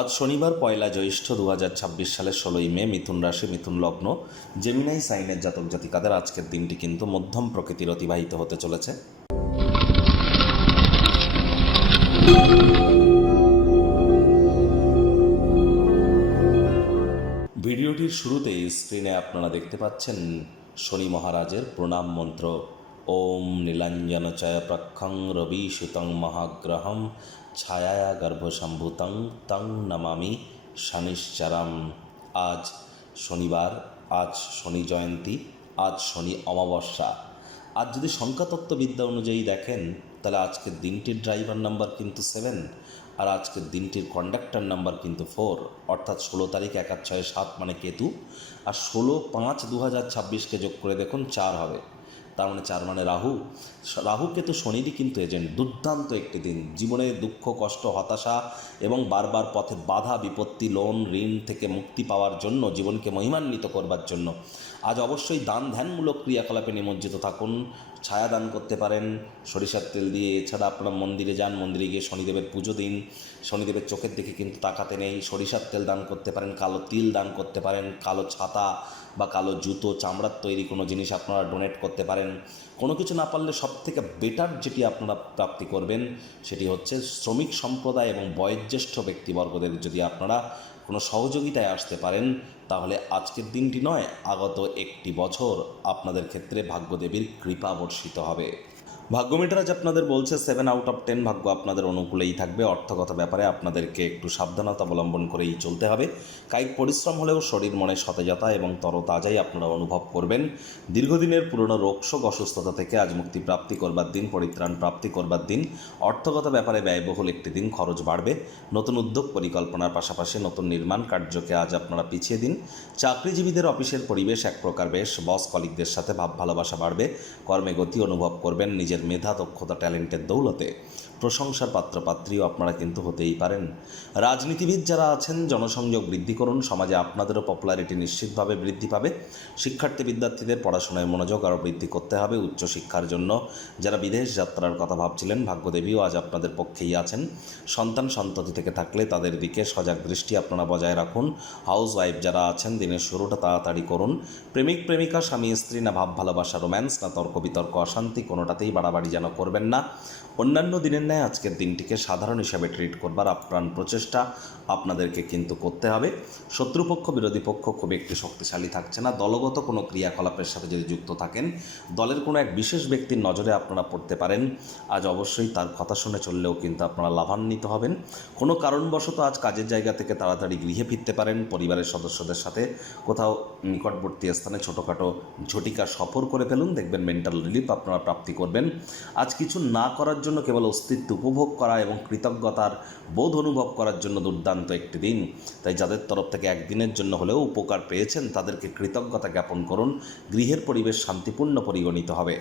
আজ শনিবার পয়লা জ্যৈষ্ঠ 2026 সালের 16ই মে, মিথুন রাশি, মিথুন লগ্ন, জেমিনাই সাইনের জাতক জাতিকাদের আজকের দিনটি কিন্তু মধ্যম প্রকৃতির অতিবাহিত হতে চলেছে। ভিডিওটির শুরুতেই স্ক্রিনে আপনারা দেখতে পাচ্ছেন শনি মহারাজের প্রণাম মন্ত্র। ওম নীলাঞ্জনচয় প্রক্ষং রবি সুতং মহাগ্রহম ছায়া গর্ভসম্ভূতং তং নমামি শনিশ্চরম। আজ শনিবার, আজ শনি জয়ন্তী, আজ শনি অমাবস্যা। আজ যদি সংখ্যাতত্ত্ববিদ্যা অনুযায়ী দেখেন তাহলে আজকের দিনটির ড্রাইভার নাম্বার কিন্তু 7, আর আজকের দিনটির কন্ডাক্টর নাম্বার কিন্তু 4, অর্থাৎ 16 তারিখ 1-6-7 মানে কেতু, আর 16-5-2026কে যোগ করে দেখুন 4 হবে, তার মানে 4 মানে রাহু। রাহু কেতু শনিরই কিন্তু এজেন্ট। দুর্দান্ত একটি দিন, জীবনে দুঃখ, কষ্ট, হতাশা এবং বারবার পথে বাধা বিপত্তি, লোন, ঋণ থেকে মুক্তি পাওয়ার জন্য, জীবনকে মহিমান্বিত করবার জন্য আজ অবশ্যই দান ধ্যানমূলক ক্রিয়াকলাপে নিমজ্জিত থাকুন। ছায়া দান করতে পারেন সরিষার তেল দিয়ে, এছাড়া আপনারা মন্দিরে যান, মন্দিরে গিয়ে শনিদেবের পুজো দিন। শনিদেবের চোখের দিকে কিন্তু তাকাতে নেই। সরিষার তেল দান করতে পারেন, কালো তিল দান করতে পারেন, কালো ছাতা বা কালো জুতো, চামড়ার তৈরি কোনো জিনিস আপনারা ডোনেট করতে পারেন। কোনো কিছু না পারলে সবথেকে বেটার যেটি আপনারা প্রাপ্তি করবেন সেটি হচ্ছে শ্রমিক সম্প্রদায় এবং বয়োজ্যেষ্ঠ ব্যক্তিবর্গদের যদি আপনারা কোনো সহযোগিতায় আসতে পারেন, তাহলে আজকের দিনটি নয়, আগত একটি বছর আপনাদের ক্ষেত্রে ভাগ্যদেবীর কৃপা বর্ষিত হবে। ভাগ্যমিটার আজ আপনাদের বলছে 7/10 ভাগ্য আপনাদের অনুকূলেই থাকবে। অর্থগত ব্যাপারে আপনাদেরকে একটু সাবধানতা অবলম্বন করেই চলতে হবে। কায়িক পরিশ্রম হলেও শরীর মনে সতেজতা এবং তরতাজাই আপনারা অনুভব করবেন। দীর্ঘদিনের পুরনো রোগশোক, অসুস্থতা থেকে আজ মুক্তি প্রাপ্তি করবার দিন, পরিত্রাণ প্রাপ্তি করবার দিন। অর্থগত ব্যাপারে ব্যয়বহুল একটি দিন, খরচ বাড়বে। নতুন উদ্যোগ পরিকল্পনার পাশাপাশি নতুন নির্মাণ কার্যকে আজ আপনারা পিছিয়ে দিন। চাকরিজীবীদের অফিসের পরিবেশ এক প্রকার বেশ, বস কলিগদের সাথে ভাব ভালোবাসা বাড়বে। কর্মে গতি অনুভব করবেন। নিজের মেধা, দক্ষতা, ট্যালেন্টের দৌলতে প্রশংসার পাত্রপাত্রীও আপনারা কিন্তু হতেই পারেন। রাজনীতিবিদ যারা আছেন, জনসংযোগ বৃদ্ধি করুন। সমাজে আপনাদেরও পপুলারিটি নিশ্চিতভাবে বৃদ্ধি পাবে। শিক্ষার্থী বিদ্যার্থীদের পড়াশোনায় মনোযোগ আরও বৃদ্ধি করতে হবে। উচ্চশিক্ষার জন্য যারা বিদেশ যাত্রার কথা ভাবছিলেন, ভাগ্যদেবীও আজ আপনাদের পক্ষেই আছেন। সন্তান সন্ততি থেকে থাকলে তাদের দিকে সজাগ দৃষ্টি আপনারা বজায় রাখুন। হাউস ওয়াইফ যারা আছেন, দিনের শুরুটা তাড়াতাড়ি করুন। প্রেমিক প্রেমিকা, স্বামী স্ত্রী, না ভাব ভালোবাসা, রোম্যান্স, না তর্ক বিতর্ক, অশান্তি, কোনোটাতেই বাড়াবাড়ি যেন করবেন না। অন্যান্য দিনের ন্যায় আজকের দিনটিকে সাধারণ হিসাবে ট্রিট করবার আপ্রাণ প্রচেষ্টা আপনাদেরকে কিন্তু করতে হবে। শত্রুপক্ষ, বিরোধী পক্ষ খুব একটি শক্তিশালী থাকছে না। দলগত কোনো ক্রিয়াকলাপের সাথে যদি যুক্ত থাকেন, দলের কোনো এক বিশেষ ব্যক্তির নজরে আপনারা পড়তে পারেন। আজ অবশ্যই তার কথা শুনে চললেও কিন্তু আপনারা লাভান্বিত হবেন। কোনো কারণবশত আজ কাজের জায়গা থেকে তাড়াতাড়ি গৃহে ফিরতে পারেন। পরিবারের সদস্যদের সাথে কোথাও নিকটবর্তী স্থানে ছোটোখাটো ঝটিকা সফর করে ফেলুন, দেখবেন মেন্টাল রিলিফ আপনারা প্রাপ্তি করবেন। আজ কিছু না করার জন্য কেবল অস্তিত্ব উপভোগ করা এবং কৃতজ্ঞতার বোধ অনুভব করার জন্য দুর্দান্ত একটি দিন। তাই যাদের তরফ থেকে একদিনের জন্য হলেও উপকার পেয়েছেন, তাদেরকে কৃতজ্ঞতা জ্ঞাপন করুন। গৃহের পরিবেশ শান্তিপূর্ণ পরিগণিত হবে।